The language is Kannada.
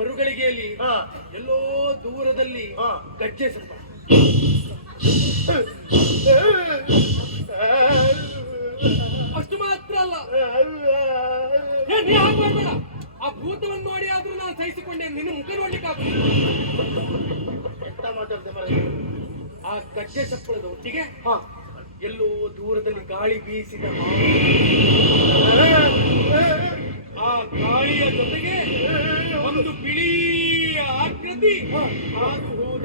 ಮರುಗಳಿಗೆಯಲ್ಲಿ ಎಲ್ಲೋ ದೂರದಲ್ಲಿ ಗಜ್ಜೆ ಸಪ್ಪ. ಅಷ್ಟು ಮಾತ್ರ ಅಲ್ಲ, ನೀ ಹಾಗೆ ಮಾಡ್ಬೇಡ. ಆ ಭೂತವನ್ನು ನೋಡಿ ಆದ್ರೂ ನಾನು ಸಹಿಸಿಕೊಂಡೆ, ನಿನ್ನ ಮುಖ ನೋಡ್ಲಿಕ್ಕೆ ಆಗುದಿಲ್ಲ. ಆ ಗಜ್ಜೆ ಸಪ್ಪಳದ ಒಟ್ಟಿಗೆ ಎಲ್ಲೋ ದೂರದಲ್ಲಿ ಗಾಳಿ ಬೀಸಿದ ಆ ಗಾಳಿಯ ಜೊತೆಗೆ ಒಂದು ಬಿಳಿಯ ಆಕೃತಿ ಹಾದು ಹೋದ.